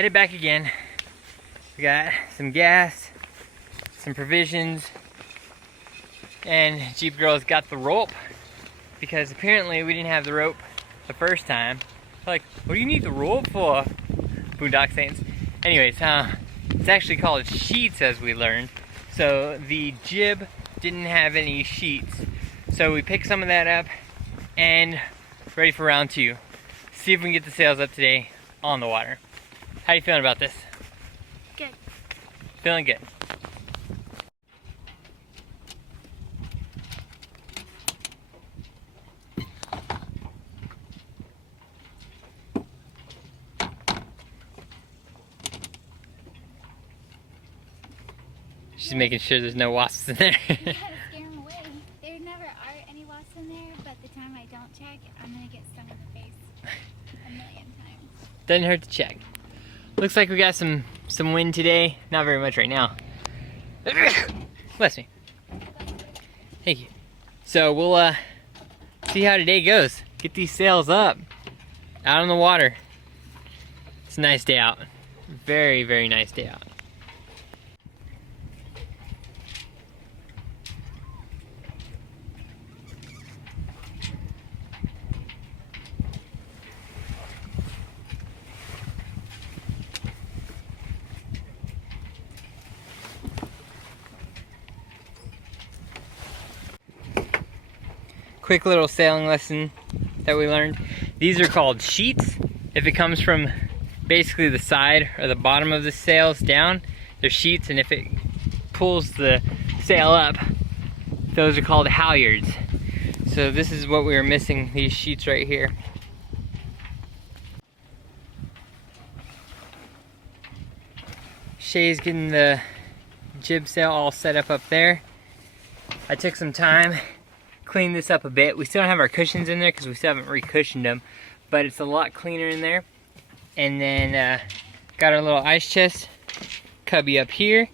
headed back again. We got some gas, some provisions, and Jeep Girl's got the rope because apparently we didn't have the rope the first time. Like, what do you need the rope for? Boondock Saints. Anyways, it's actually called sheets, as we learned. So the jib didn't have any sheets. So we picked some of that up and ready for round 2. See if we can get the sails up today on the water. How you feeling about this? Good. Feeling good. She's making sure there's no wasps in there. You gotta scare them away. There never are any wasps in there, but the time I don't check, I'm gonna get stung in the face a million times. Doesn't hurt to check. Looks like we got some wind today. Not very much right now. Bless me. Thank you. So we'll see how today goes. Get these sails up, out on the water. It's a nice day out. Very, very nice day out. Quick little sailing lesson that we learned. These are called sheets. If it comes from basically the side or the bottom of the sails down, they're sheets, and if it pulls the sail up, those are called halyards. So this is what we were missing, these sheets right here. Shay's getting the jib sail all set up there. I took some time, clean this up a bit. We still don't have our cushions in there because we still haven't re-cushioned them, but it's a lot cleaner in there. And then got our little ice chest cubby up here.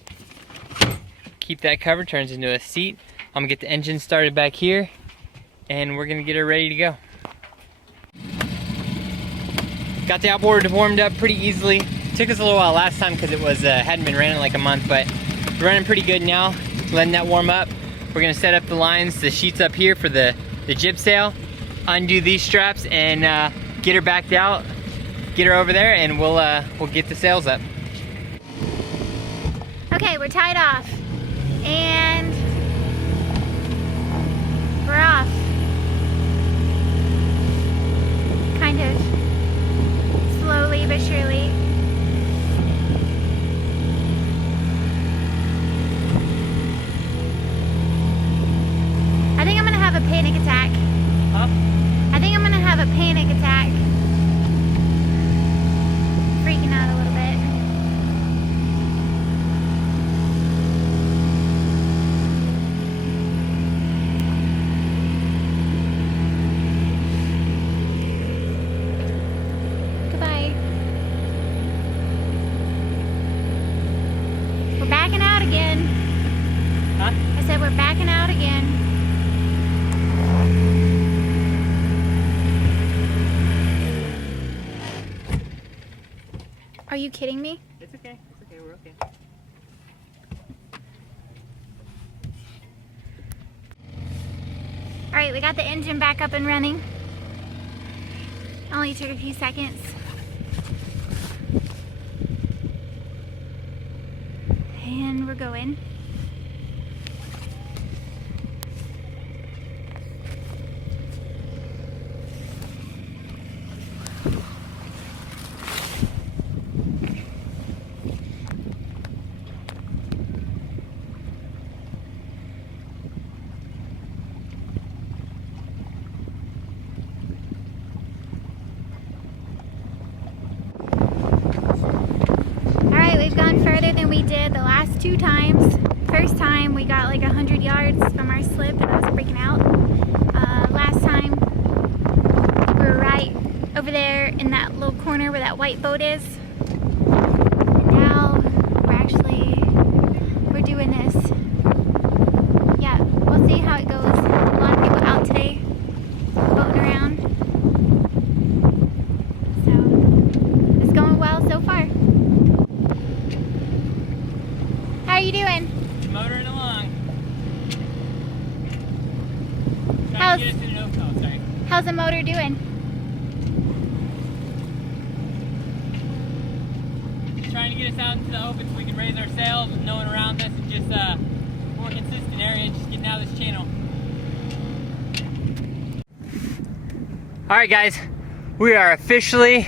Keep that covered, turns into a seat. I'm gonna get the engine started back here and we're gonna get her ready to go. Got the outboard warmed up pretty easily. Took us a little while last time because it was hadn't been running like a month, but we're running pretty good now. Letting that warm up. We're gonna set up the lines, the sheets up here for the jib sail, undo these straps, and get her backed out, get her over there, and we'll get the sails up. Okay, we're tied off, and we're off. Kind of slowly but surely. I think I'm gonna have a panic attack. Huh? I think I'm gonna have a panic attack. Freaking out a little bit. Goodbye. We're backing out again. Huh? I said we're backing out again. Are you kidding me? It's okay, we're okay. Alright, we got the engine back up and running. Only took a few seconds. And we're going. Further than we did the last 2 times. First time we got like 100 yards from our slip and I was freaking out. Last time we were right over there in that little corner where that white boat is. And now we're doing this. Yeah, we'll see how it goes. A lot of people out today boating around. So it's going well so far. are you doing? Motoring along. How's- Trying to get us in an open. Oh, sorry. How's the motor doing? Trying to get us out into the open so we can raise our sails with no one around us and just more consistent area, just getting out of this channel. All right, guys, we are officially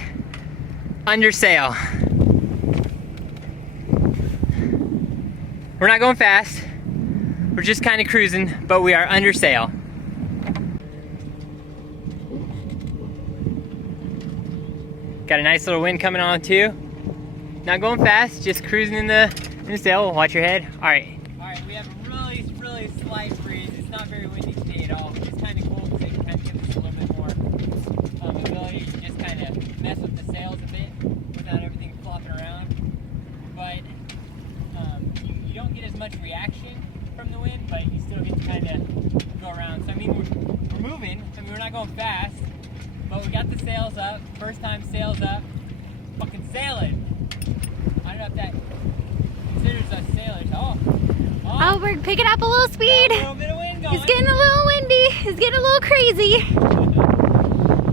under sail. We're not going fast. We're just kind of cruising, but we are under sail. Got a nice little wind coming on too. Not going fast, just cruising in the sail. Watch your head. All right. All right, we have a really slight breeze. It's not very windy today at all, which is kind of cool because it can kind of give us a little bit more ability to just kind of mess with the sails a bit without everything flopping around. But you don't get as much reaction from the wind, but you still get to kind of go around. So I mean, we're moving. I mean, we're not going fast, but we got the sails up. First time sails up. Fucking sailing. I don't know if that considers us sailors. Oh, we're picking up a little speed. A little bit of wind going. It's getting a little windy. It's getting a little crazy.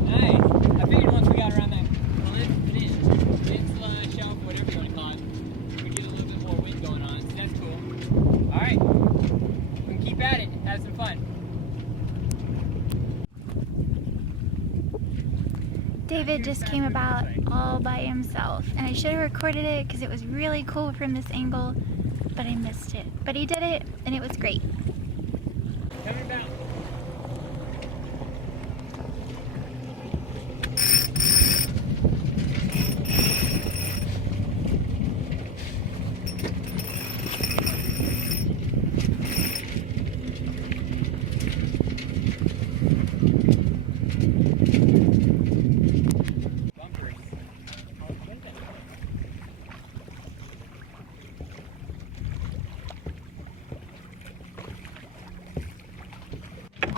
Nice. I figured once we got around that peninsula, shelf, whatever you want to call it, we get a little bit more wind going on. So that's cool. All right. We can keep at it. Have some fun. David just came about all by himself, and I should have recorded it because it was really cool from this angle, but I missed it. But he did it, and it was great. Coming down.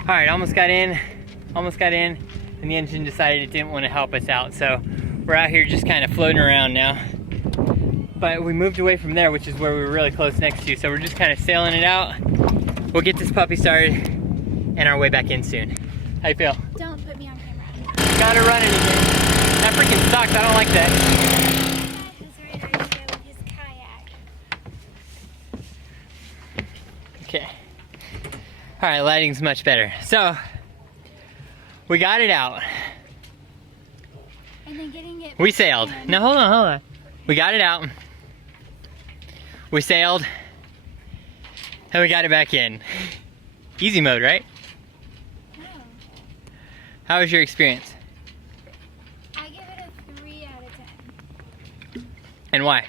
All right, almost got in, and the engine decided it didn't want to help us out, so we're out here just kind of floating around now. But we moved away from there, which is where we were really close next to, so we're just kind of sailing it out. We'll get this puppy started and our way back in soon. How you feel? Don't put me on camera. Got it running again. That freaking sucks, I don't like that. He's ready to go with his kayak. Okay. All right, lighting's much better. So, we got it out. And then getting it. We sailed. in. No, hold on. We got it out. We sailed. And we got it back in. Easy mode, right? No. How was your experience? I give it a 3 out of 10. And why?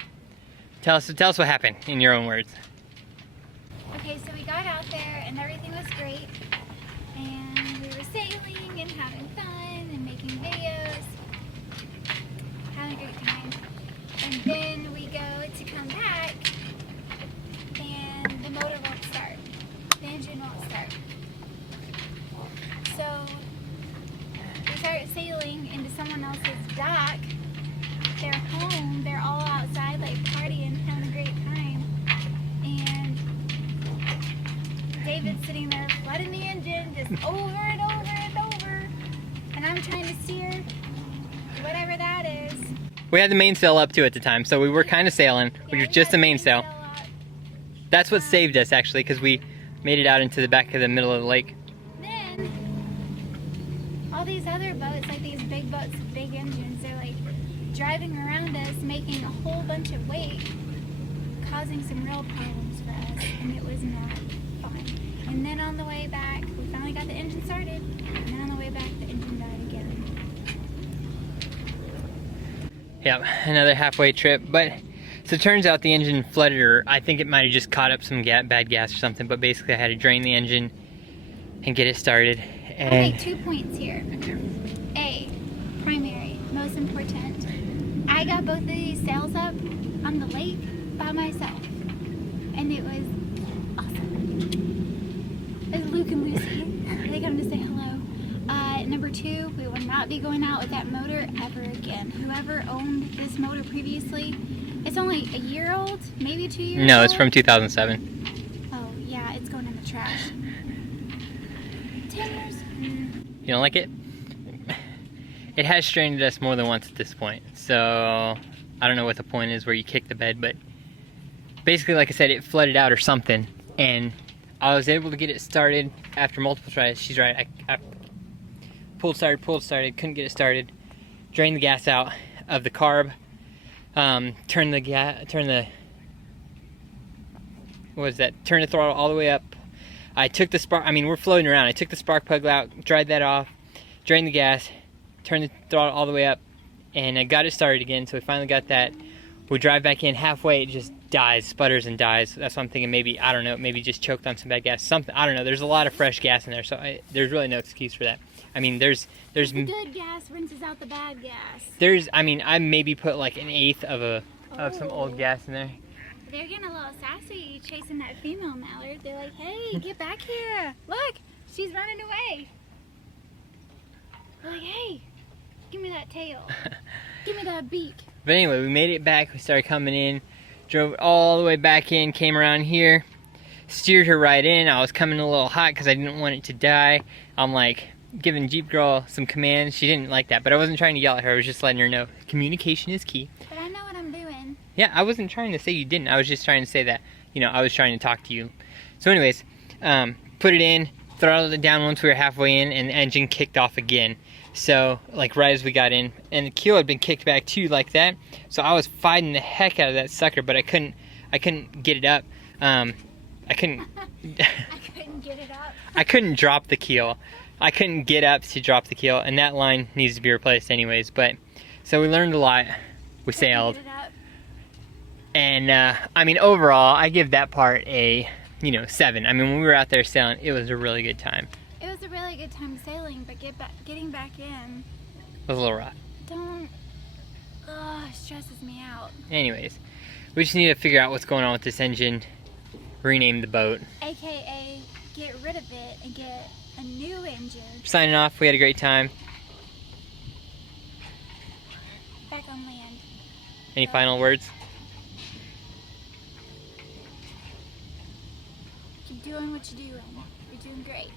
Tell us what happened in your own words. Okay, so we got out there and everything was great. And we were sailing and having fun and making videos. Having a great time. And then we go to come back and the motor won't start. The engine won't start. So we start sailing into someone else's dock. They're home, they're all outside like partying, having a great time. And David's sitting there flooding the engine just over and over and over. And I'm trying to steer whatever that is. We had the mainsail up too at the time, so we were kind of sailing, which was just the mainsail. That's what saved us actually, because we made it out into the back of the middle of the lake. Then all these other boats, like these big boats with big engines, they're like driving around us, making a whole bunch of weight, causing some real problems for us, and it was not fun. And then on the way back, we finally got the engine started, and then on the way back, the engine died again. Yep, another halfway trip. But so it turns out the engine flooded, or I think it might have just caught up some bad gas or something. But basically, I had to drain the engine and get it started. I'll And make 2 points here. A, primary, most important. I got both of these sails up on the lake by myself, and it was awesome. There's Luke and Lucy. They come to say hello. Number Number 2, we will not be going out with that motor ever again. Whoever owned this motor previously, it's only a year old, maybe 2 years old. No, it's from 2007. Oh, yeah, it's going in the trash. 10 years? You don't like it? It has stranded us more than once at this point, so I don't know what the point is where you kick the bed, but basically, like I said, it flooded out or something, and I was able to get it started after multiple tries. She's right, I pulled, started, couldn't get it started, drained the gas out of the carb, turn the throttle all the way up. I took the spark, we're floating around. I took the spark plug out, dried that off, drained the gas, turned the throttle all the way up, and I got it started again. So we finally got that. We drive back in halfway, it just dies, sputters and dies. That's what I'm thinking. Maybe, I don't know, maybe just choked on some bad gas, something. I don't know. There's a lot of fresh gas in there, so there's really no excuse for that. There's the good gas rinses out the bad gas. I maybe put like an eighth of some old gas in there. They're getting a little sassy chasing that female mallard. They're like, hey, get back here. Look, she's running away. They're like, hey, give me that tail. Give me that beak. But anyway, we made it back. We started coming in, drove all the way back in, came around here, steered her right in. I was coming a little hot because I didn't want it to die. I'm like giving Jeep Girl some commands. She didn't like that, but I wasn't trying to yell at her. I was just letting her know communication is key. But I know what I'm doing. Yeah, I wasn't trying to say you didn't. I was just trying to say that, I was trying to talk to you. So anyways, put it in, throttled it down once we were halfway in, and the engine kicked off again. So, like right as we got in, and the keel had been kicked back too, like that. So I was fighting the heck out of that sucker, but I couldn't get it up. I couldn't get it up. I couldn't drop the keel. I couldn't get up to drop the keel, and that line needs to be replaced anyways. But so we learned a lot. We sailed. And overall, I give that part a 7. When we were out there sailing, it was a really good time. It was a really good time sailing, but getting back in It was a little rough. It stresses me out. Anyways, we just need to figure out what's going on with this engine, rename the boat. AKA, get rid of it and get a new engine. Signing off, we had a great time. Back on land. Any final words? Keep doing what you're doing. You're doing great.